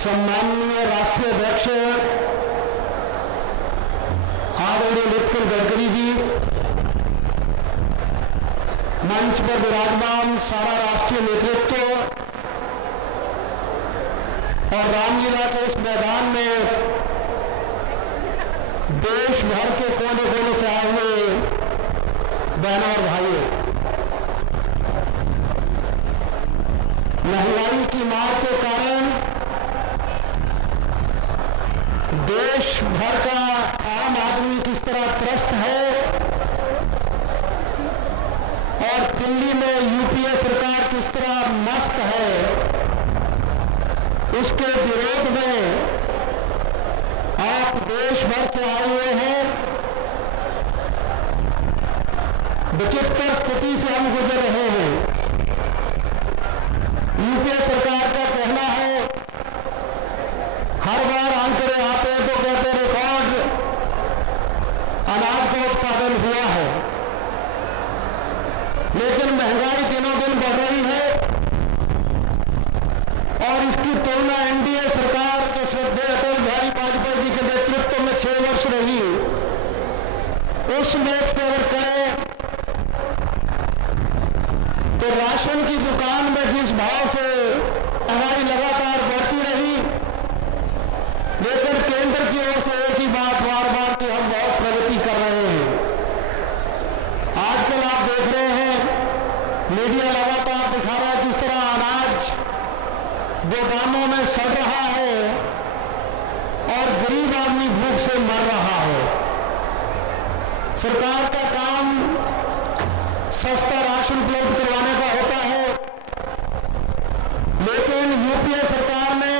सम्माननीय राष्ट्रीय अध्यक्ष आदरणीय नितिन गडकरी जी, मंच पर विराजमान सारा राष्ट्रीय नेतृत्व और रामलीला के इस मैदान में देश भर के कोने कोने से आए हुए बहनों और भाइयों, महंगाई की मार के कारण देश भर का आम आदमी किस तरह त्रस्त है और दिल्ली में यूपीए सरकार किस तरह मस्त है, उसके विरोध में आप देश भर से आए हुए हैं। विचित्र स्थिति से हम गुजर रहे हैं। यूपीए सरकार का कहना है, हर बार आंकड़े आते हैं तो कहते रिकॉर्ड अनाज का उत्पादन हुआ है, लेकिन महंगाई दिनों दिन बढ़ रही है और इसकी तुलना एनडीए सरकार के श्रद्धेय अटल बिहारी वाजपेयी जी के नेतृत्व में 6 वर्ष रही उसमें से अगर करें तो राशन की दुकान में जिस भाव से महंगाई लगातार बढ़ती रही, लेकिन केंद्र की ओर से एक ही बात बार बार कि हम बहुत प्रगति कर रहे हैं। आजकल आप देख रहे हैं मीडिया लगातार दिखा रहा है किस तरह अनाज गोदामों में सड़ रहा है और गरीब आदमी भूख से मर रहा है। सरकार का काम सस्ता राशन उपलब्ध करवाने का होता है, लेकिन यूपीए सरकार ने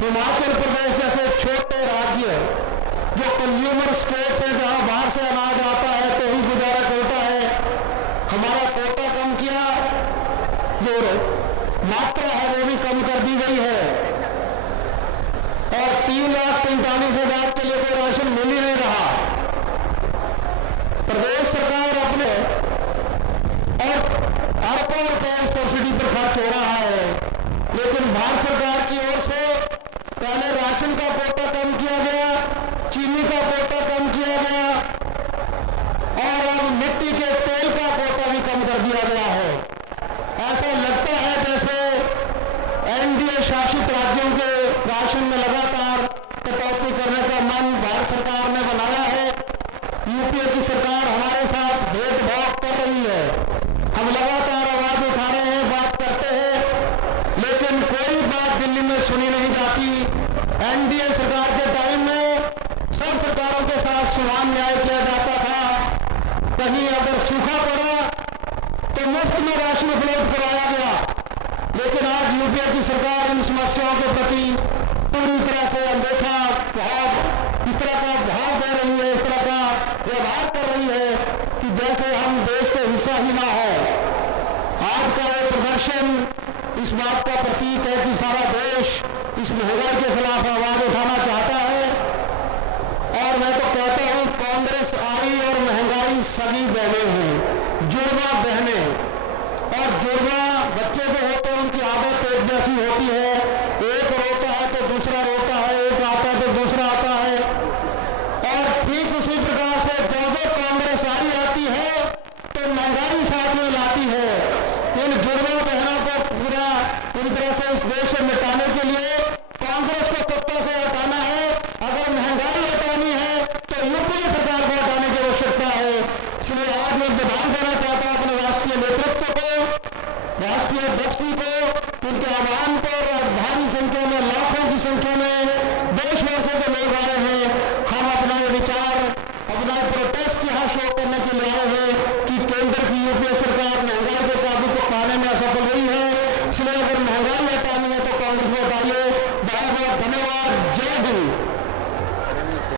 हिमाचल प्रदेश जैसे छोटे राज्य जो कंज्यूमर स्टेट्स हैं, जहां बाहर से अनाज आता है तो ही गुजारा चलता है, हमारा कोटा कम किया, जो मात्रा है वो भी कम कर दी गई है और 3,45,000 के लिए कोई राशन मिल ही नहीं रहा। प्रदेश सरकार अपने और अरबों रुपए सब्सिडी पर खर्च हो रहा है, लेकिन भारत सरकार की ओर से पहले राशन का कोटा कम किया गया, चीनी का कोटा कम किया गया और अब मिट्टी के तेल का कोटा भी कम कर दिया गया है। ऐसा लगता है जैसे एनडीए शासित राज्यों के राशन में लगातार कटौती करने का मन भारत सरकार ने बनाया है। यूपीए की सरकार हमारे साथ भेदभाव कर रही है। हम लगातार आवाज उठा रहे हैं, बात करते हैं, लेकिन कोई बात दिल्ली में सुनी नहीं जाती। एनडीए सरकार के टाइम में सब सरकारों के साथ समान न्याय किया जाता था। कहीं अगर सूखा पड़ा तो मुफ्त में राशन उपलब्ध करवाया गया, लेकिन आज यूपीए की सरकार इन समस्याओं के प्रति पूरी तरह से अनदेखा भाव, इस तरह का भाव दे रही है, इस तरह का व्यवहार कर रही है कि जैसे हम देश के हिस्सा ही ना हो। आज का ये प्रदर्शन इस बात का प्रतीक है कि सारा देश इस महंगाई के खिलाफ आवाज उठाना चाहता है। और मैं तो कहता हूं कांग्रेस आई और महंगाई सभी बहनें हैं, जुड़वा बहनें, और जुड़वा बच्चे जो होते हैं उनकी आदत एक जैसी होती है, एक रोता है तो दूसरा रोता है, एक आता है तो दूसरा आता है, और ठीक उसी प्रकार से जब कांग्रेस आई आती है तो महंगाई साथ में लाती है। इन जुड़वा बहनों को पूरी तरह से इस देश से मिटाने के लिए कांग्रेस को सत्ता से हटाना है। अगर महंगाई हटानी है तो यूपीए सरकार को हटाने की आवश्यकता है। इसलिए आज मैं बधाई देना चाहता हूं अपने राष्ट्रीय नेतृत्व को, राष्ट्रीय अध्यक्ष को, उनके आह्वान पर भारी संख्या में, लाखों की संख्या में देशवासियों के लोग आए हैं। हम अपना विचार, अपना प्रोटेस्ट यहाँ शो करने के लिए आए हैं कि केंद्र की यूपीए सरकार महंगाई के काबू को पाने में असफल रही है। इसलिए अगर महंगाई हटानी है तो कांग्रेस को हटाइए। बहुत बहुत धन्यवाद। जय हिंद।